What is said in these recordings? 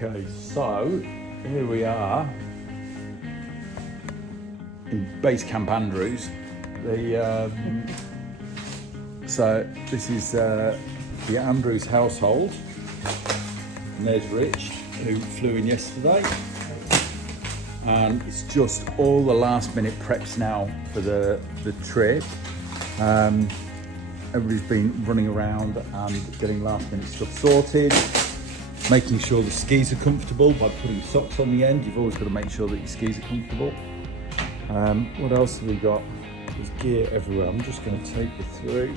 Okay, so here we are in Base Camp Andrews. So this is the Andrews household, and there's Rich, who flew in yesterday, and it's just all the last minute preps now for the trip. Everybody's been running around and getting last minute stuff sorted, making sure the skis are comfortable by putting socks on the end. You've always got to make sure that your skis are comfortable. What else have we got? There's gear everywhere. I'm just going to take you through.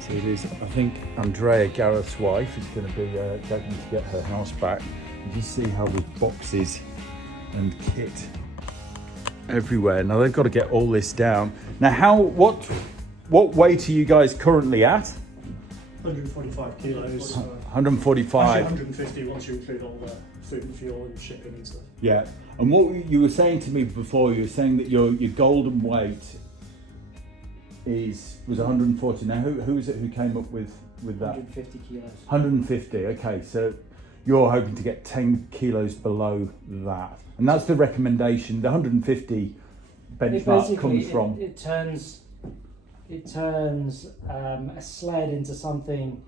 So it is, I think Andrea, Gareth's wife, is going to be going to get her house back. You see how there's boxes and kit everywhere. Now they've got to get all this down. Now what weight are you guys currently at? 145 kilos. 145. Actually 150 once you include all the food and fuel and shipping and stuff. Yeah. And what you were saying to me before, you were saying that your golden weight was 140. Now who is it who came up with that? 150 kilos. 150. Okay, so you're hoping to get 10 kilos below that, and that's the recommendation. The 150 benchmark comes from. It turns a sled into something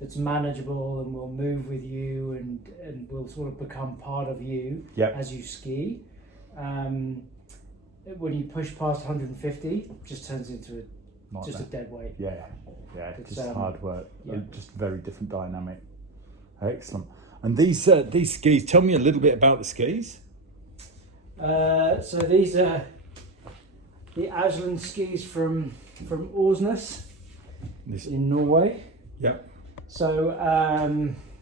that's manageable and will move with you and will sort of become part of you as you ski. When you push past 150, it just turns into a dead weight. Yeah, it's just hard work. Yeah. Just very different dynamic. Excellent. And these skis, tell me a little bit about the skis. So these are the Aslan skis from Åsnes in Norway. Yeah. So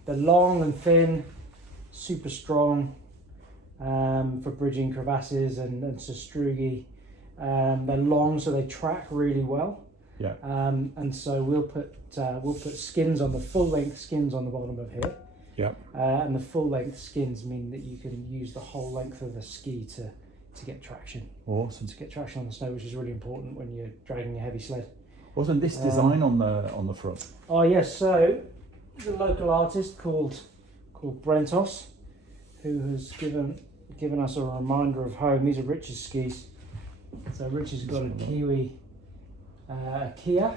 they're long and thin, super strong for bridging crevasses and sastrugi. They're long, so they track really well. Yeah. And so we'll put skins on the full length skins on the bottom of here. Yeah. And the full length skins mean that you can use the whole length of the ski to get traction. Awesome. To get traction on the snow, which is really important when you're dragging a heavy sled. Wasn't this design on the front? Oh yes, so the local artist called Brentos, who has given us a reminder of home. These are Richard's skis. So Richard's got a Kiwi Kia.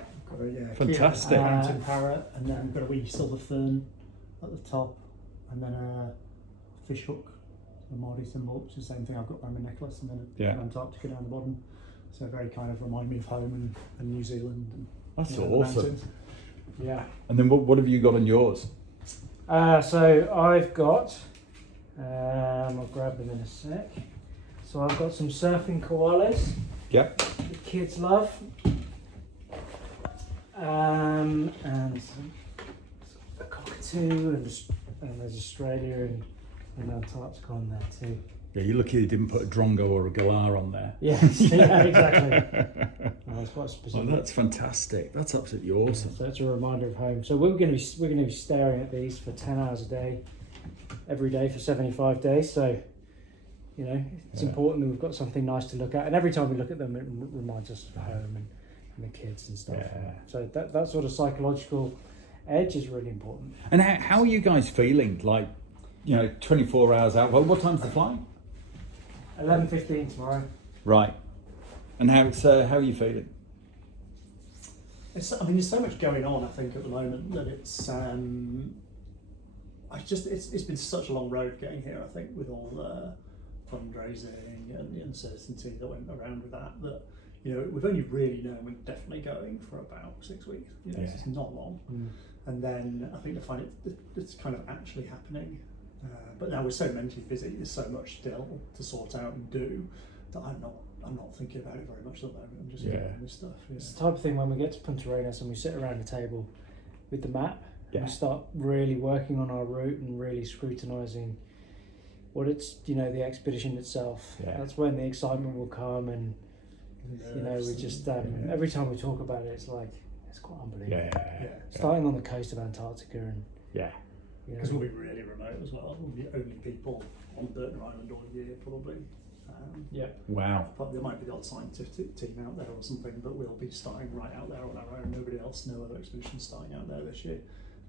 Fantastic. Mountain parrot, and then we've got a wee silver fern at the top, and then a fish hook, a Māori symbol, which is the same thing I've got around my necklace, and then an Antarctica down the bottom. So very kind of remind me of home and New Zealand. And, that's awesome. Yeah. And then what have you got on yours? So I've got, I'll grab them in a sec. So I've got some surfing koalas. Yep. The kids love. And a cockatoo, and there's Australia and Antarctica on there too. Yeah, you're lucky they didn't put a drongo or a galah on there. Yes, yeah, exactly. That's quite specific. Oh, that's fantastic. That's absolutely awesome. So it's a reminder of home. So we're going to be staring at these for 10 hours a day, every day for 75 days. So, you know, it's important that we've got something nice to look at. And every time we look at them, it reminds us of home and the kids and stuff. Yeah. So that sort of psychological edge is really important. And how are you guys feeling? Like, 24 hours out. Well, what time's the flight? 11:15 tomorrow. Right. And how are you feeling? There's so much going on, I think, at the moment that it's been such a long road getting here, I think, with all the fundraising and the uncertainty that went around with that we've only really known we're definitely going for about 6 weeks. It's not long. And then I think to find it's kind of actually happening. But now we're so mentally busy, there's so much still to sort out and do that I'm not thinking about it very much at the moment. I'm just doing this stuff. Yeah. It's the type of thing when we get to Punta Arenas and we sit around a table with the map and we start really working on our route and really scrutinising what it's, the expedition itself. Yeah. That's when the excitement will come, and we just every time we talk about it, it's quite unbelievable. Starting on the coast of Antarctica and because we'll be really remote as well. We'll be the only people on Burton Island all year, probably. Wow. There might be the odd scientific team out there or something, but we'll be starting right out there on our own. Nobody else, no other expedition starting out there this year.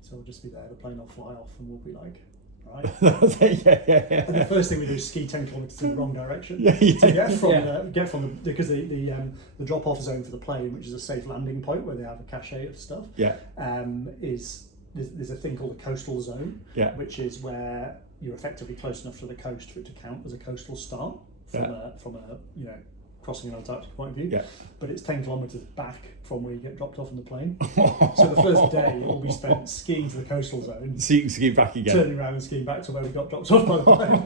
So we'll just be there, the plane will fly off, and we'll be like, right. yeah. And the first thing we do is ski 10 kilometres in the wrong direction. Yeah. To get from the because the drop off zone for the plane, which is a safe landing point where they have a cache of stuff. Yeah. Is there's a thing called a coastal zone. Yeah. Which is where you're effectively close enough to the coast for it to count as a coastal start from a crossing an Antarctic point of view. Yeah. But it's 10 kilometres back from where you get dropped off in the plane. So the first day will be spent skiing to the coastal zone. So you can ski back again. Turning around and skiing back to where we got dropped off by the plane.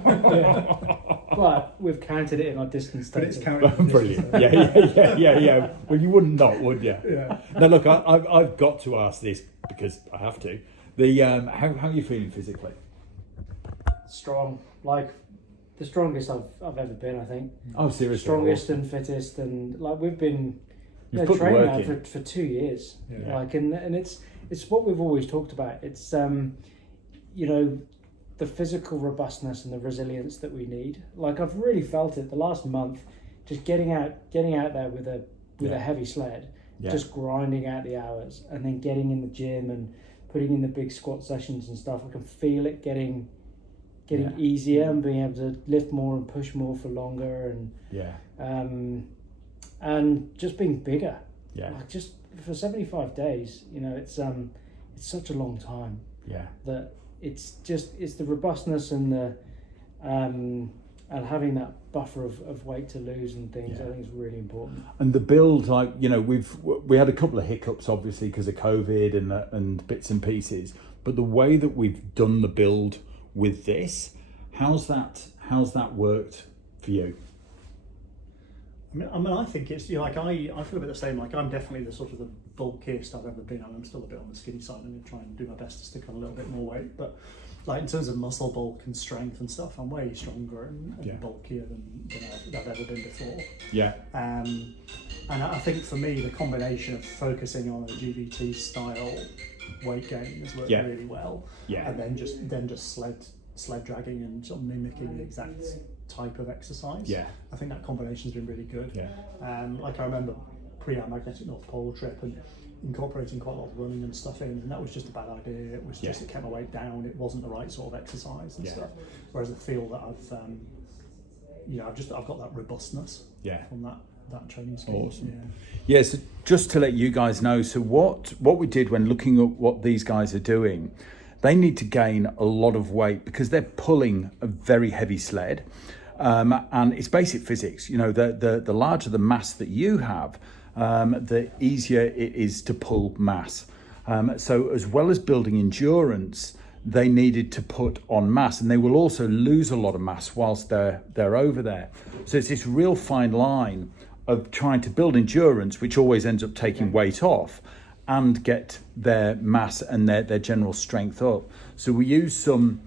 But we've counted it in our distance. But it's counted. Brilliant. Yeah. Well, you wouldn't not, would you? Yeah. Now look, I've got to ask this because I have to. The how are you feeling physically? Strong, like the strongest I've ever been, I think. Oh, seriously? Strongest and fittest, and like we've been You've training now for 2 years. Yeah. Like, and it's what we've always talked about. It's the physical robustness and the resilience that we need. Like, I've really felt it the last month, just getting out there with a heavy sled, just grinding out the hours, and then getting in the gym and putting in the big squat sessions and stuff. I can feel it getting easier and being able to lift more and push more for longer, and just being bigger. Yeah. Like, just for 75 days, it's such a long time. Yeah. That it's the robustness and the and having that buffer of weight to lose and things. I think is really important. And the build, like, we had a couple of hiccups obviously because of COVID and bits and pieces, but the way that we've done the build with this, how's that worked for you? I mean, I think it's I feel a bit the same. Like, I'm definitely the sort of the bulkiest I've ever been. I'm still a bit on the skinny side. I'm going to try and do my best to stick on a little bit more weight. But like, in terms of muscle bulk and strength and stuff, I'm way stronger and bulkier than I've ever been before. Yeah. And I think for me, the combination of focusing on a GBT style weight gain has worked really well. Yeah. And then just sled dragging and sort of mimicking the exact type of exercise. Yeah. I think that combination's been really good. Yeah. Like, I remember our magnetic North Pole trip and incorporating quite a lot of running and stuff in, and that was just a bad idea. It was just, it kept my weight down. It wasn't the right sort of exercise and stuff. Whereas I feel that I've got that robustness from that training scheme. Awesome. Yeah. So just to let you guys know, so what we did when looking at what these guys are doing, they need to gain a lot of weight because they're pulling a very heavy sled. And it's basic physics. The larger the mass that you have, the easier it is to pull mass. So as well as building endurance, they needed to put on mass, and they will also lose a lot of mass whilst they're over there. So it's this real fine line of trying to build endurance, which always ends up taking weight off, and get their mass and their general strength up. So we use some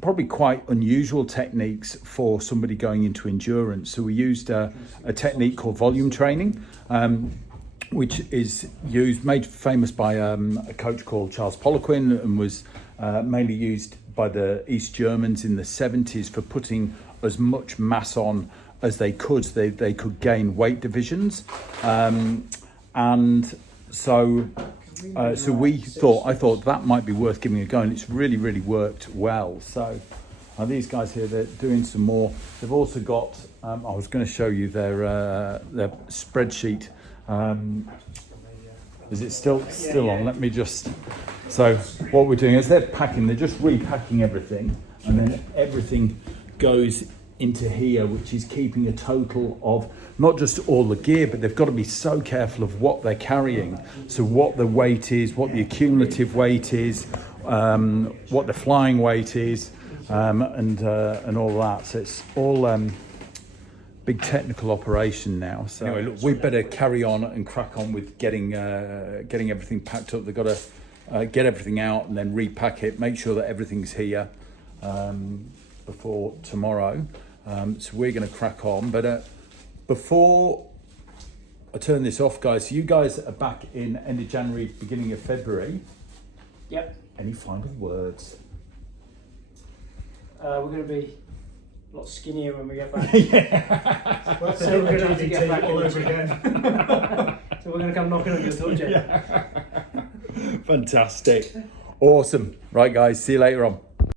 probably quite unusual techniques for somebody going into endurance. So we used a technique called volume training, which is made famous by a coach called Charles Poliquin, and was mainly used by the East Germans in the 70s for putting as much mass on as they could. So they could gain weight divisions, and so I thought that might be worth giving a go, and it's really, really worked well. So these guys here, they're doing some more. They've also got, I was going to show you their spreadsheet. Is it still on? Let me just, so what we're doing is they're just repacking everything, and then everything goes into here, which is keeping a total of not just all the gear, but they've got to be so careful of what they're carrying. So what the weight is, what the accumulative weight is, what the flying weight is, and all that. So it's all big technical operation now. So anyway, look, we better carry on and crack on with getting everything packed up. They've got to get everything out and then repack it, make sure that everything's here before tomorrow. So we're going to crack on, but before I turn this off, guys, so you guys are back in end of January, beginning of February. Yep. Any final words? We're going to be a lot skinnier when we get back. Yeah. So we're going to have to get back all in over again. So we're going to come knocking on your door, Jay. Fantastic. Awesome. Right, guys, see you later on.